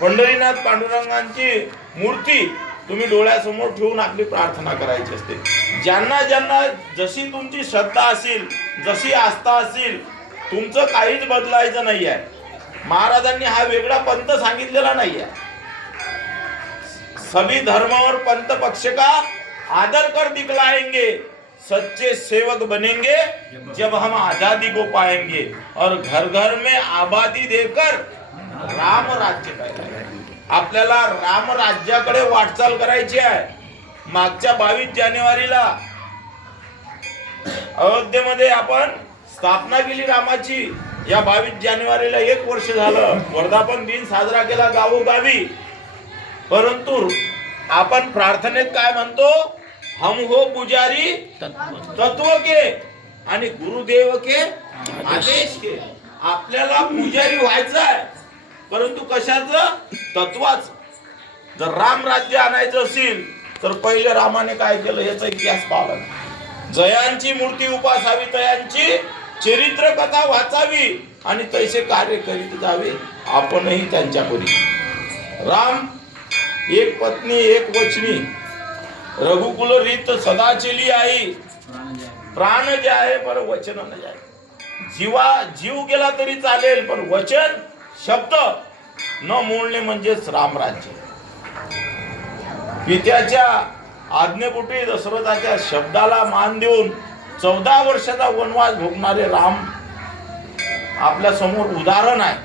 पंढरीनाथ पांडुरंगांची मूर्ती तुम्ही डोळ्यासमोर ठेवून आपली प्रार्थना करायची असते. ज्यांना ज्यांना जशी तुमची श्रद्धा असेल, जशी आस्था असेल, तुमचं काहीच बदलायचं नाही आहे. महाराजांनी हा वेगळा पंथ सांगितलेला नाही आहे. सभी धर्म और पंथ पक्ष का आदर कर दिखलाएंगे, सच्चे सेवक बनेंगे जब हम आजादी को पाएंगे और घर घर में आबादी देकर राम राज्य करायचे. आपल्याला राम राज्याकडे वाटचाल करायची आहे. मागच्या 22 जानेवारीला अयोध्येमध्ये आपण स्थापना केली रामाची. या 22 जानेवारीला 1 वर्ष झालं. वर्धापन दिन साजरा केला गावोगावी. परंतु आपण प्रार्थनेत काय म्हणतो? हम हो पुजारी तत्व के आणि गुरुदेव के आदेश के. आपल्याला पुजारी व्हायचं आहे, परंतु कशाचं? तत्वाचं. जर राम राज्य आणायचं असेल तर पहिले रामाने काय केलं याचा इतिहास पाहावा. जयांची मूर्ती उपासावी, तयांची चरित्र कथा वाचावी आणि तैसे कार्य करीत जावे आपणही त्यांच्यापरी. राम एक पत्नी एक वचनी, रघुकुल रीत सदा चली आई, प्राण जाए पर वचन न जाए. जीव गेला तरी चालेल, पण वचन शब्द न मोडणे म्हणजेच रामराज्य. पित्याच्या आज्ञेपोटी दशरथाच्या शब्दाला मान देऊन 14 वर्षाचा वनवास भोगणारे राम आपल्या समोर उदाहरण आहे.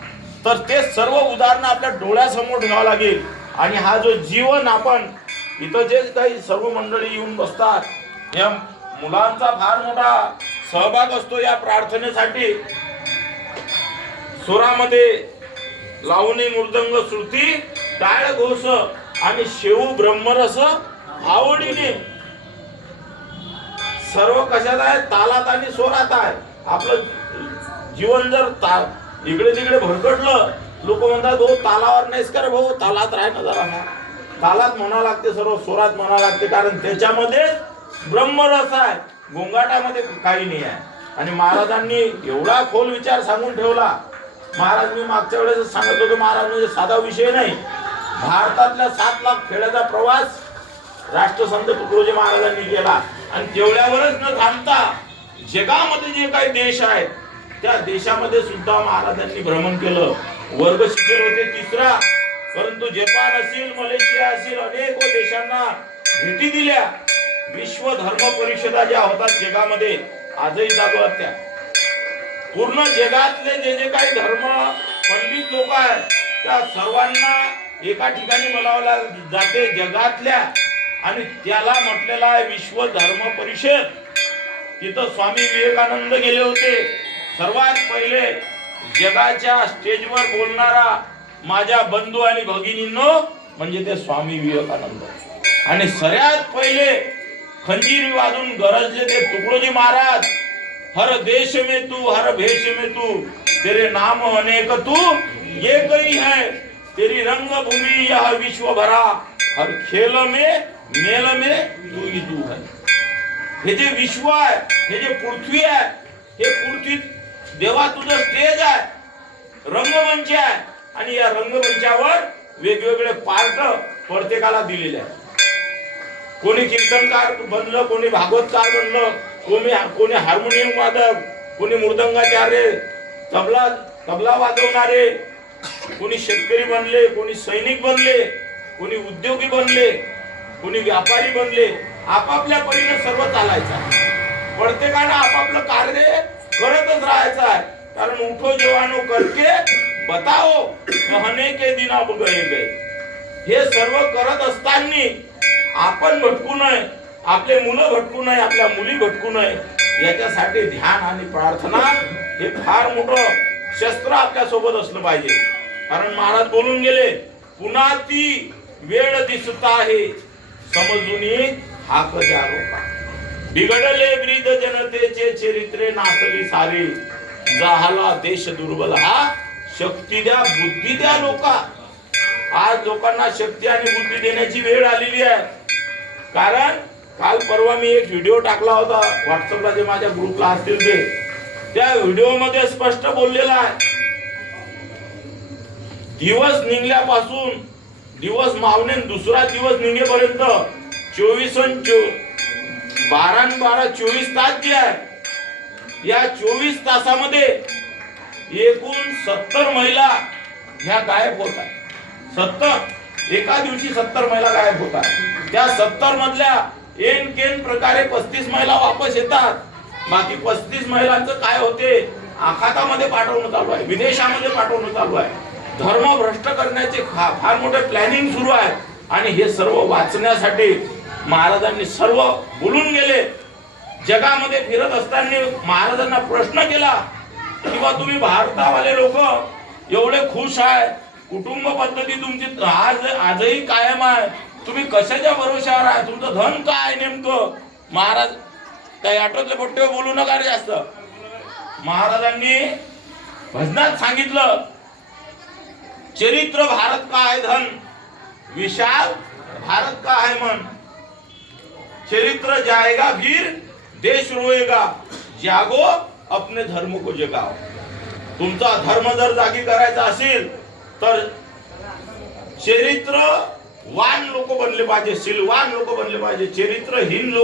तर ते सर्व उदाहरण आपल्या डोळ्यासमोर ठेवावं लागेल. आणि हा जो जीवन आपण इथं जे काही सर्व मंडळी येऊन बसतात, या मुलांचा फार मोठा सहभाग असतो या प्रार्थनेसाठी. सुरामध्ये लावणी, मृदंग, श्रुती, टाळ, घोष आणि शेऊ ब्रह्मरस आवडीने. सर्व कशात आहे? तालात आणि स्वरात आहे. आपलं जीवन जर इकडे तिकडे भरकटलं, लोक म्हणतात भाऊ तालावर नाहीस का रे भाऊ, तालात राह ना जरा. तालात म्हणा लागते, सर्व स्वरात म्हणा लागते, कारण त्याच्यामध्ये ब्रह्मरस आहे, गोंगाटामध्ये काही नाही आहे. आणि महाराजांनी एवढा खोल विचार सांगून ठेवला. महाराज, मी मागच्या वेळेस सांगत होतो, महाराज म्हणजे साधा विषय नाही. भारतातल्या 7 लाख खेड्याचा प्रवास राष्ट्रसंत तुकडोजी महाराजांनी केला. आणि तेवढ्यावरच न थांबता जगामध्ये जे काही देश आहेत त्या देशामध्ये सुद्धा महाराजांनी भ्रमण केलं. वर्ग शिकले होते 3रा, परंतु जपान असेल, मलेशिया असेल, अनेक देशांना भेटी दिल्या. विश्व धर्म परिषदा ज्या होतात जगामध्ये आजही चालू आहेत, त्या पूर्ण जगातले जे जे काही धर्म पंडित लोक आहेत त्या सर्वांना एका ठिकाणी बोलावलं जाते जगातल्या, आणि त्याला म्हटलेलं आहे विश्व धर्म परिषद. तिथं स्वामी विवेकानंद गेले होते. सर्वात पहिले जगाच्या स्टेजवर बोलणारा माझ्या बंधू आणि भगिनींनो म्हणजे ते स्वामी विवेकानंद. आणि सगळ्यात पहिले खंजीर वाजून गरजले ते तुकडोजी महाराज. हर देश में तू, हर भेष में तू, तेरे नाम अनेक तू एक ही है, तेरी रंगभूमि यह विश्व भरा, हर खेल में मेल में तू ही तू है. हे जे विश्व आहे, हे जे पृथ्वी आहे, हे पृथ्वी देवा तुझं स्टेज आहे, रंगमंच आहे. आणि या रंगमंचावर वेगवेगळे पार्ट प्रत्येकाला दिलेले आहेत. कोणी कीर्तनकार बनलं, कोणी भागवतकार बनलं, कोणी हार्मोनियम वादक, कोणी मृदंगाचार्य, तबला वाजवणारे, कोणी शेतकरी बनले, कोणी सैनिक बनले, कोणी उद्योगी बनले, कोणी व्यापारी बनले. आपापल्या परीने सर्व चालायचं. प्रत्येकानं आपापलं कार्य करतच राहायचं आहे. कारण उठो जवानो करके बताओ कहने के दिन अब गए गए. हे सर्व करत असताना आपण भटकू नये, आपले मुलं भटकू नये, आपल्या मुली भटकू नये, याच्यासाठी ध्यान आणि प्रार्थना हे फार मोठं शस्त्र आपल्या सोबत असलं पाहिजे. कारण महाराज बोलून गेले, पुन्हा ती वेळ दिसत आहे समजूनी हाक द्या लोका. बिघडले ब्रीद जनतेचे चरित्रे नासली सारी, जाहला देश दुर्बल हा शक्ती द्या बुद्धी द्या लोका. आज लोकांना शक्ती आणि बुद्धी देण्याची वेळ आलेली आहे. कारण काल परवा मी एक व्हिडिओ टाकला होता व्हॉट्सअपला, जे माझ्या ग्रुपला असतील त्या व्हिडिओ मध्ये स्पष्ट बोललेला आहे, दिवस निघल्यापासून दिवस मावणे दुसरा दिवस निघेपर्यंत 12 तास जे आहे, या 24 तासामध्ये एकूण 70 महिला ह्या गायब होतात. 70 एका दिवशी 70 महिला गायब होतात. त्या 70 मधल्या एन केन प्रकारे 35 महिला वापस येतात. बाकी 35 महिलांचं काय होते, आखातामध्ये पाठवणं चालू आहे, विदेशामध्ये पाठवणं चालू आहे. धर्म भ्रष्ट करण्याचे फार मोठे प्लॅनिंग सुरू आहे. आणि हे सर्व वाचण्यासाठी महाराजांनी सर्व बोलून गेले. जगामध्ये फिरत असताना महाराजांना प्रश्न केला की बा तुम्ही भारतावाले लोक एवढे खुश आहे, कुटुंब पद्धती तुमची आजही कायम आहे, तुम्ही कशाच्या भरोशावर आहे, तुमचं धन काय नेमकं. महाराज काही आठवतले पोट्टे बोलू नका रे जास्त. महाराजांनी भजनात सांगितलं, चरित्र भारत का है धन, विशाल भारत का है मन. चरित्र जाएगा फिर देश रोएगा, जागो अपने धर्म को जगाओ. तुमचा धर्म जर जागी करायचा असेल तर चरित्रवान लोक बनले पाहिजे, शीलवान लोक बनले पाहिजे. चरित्रहीन लोक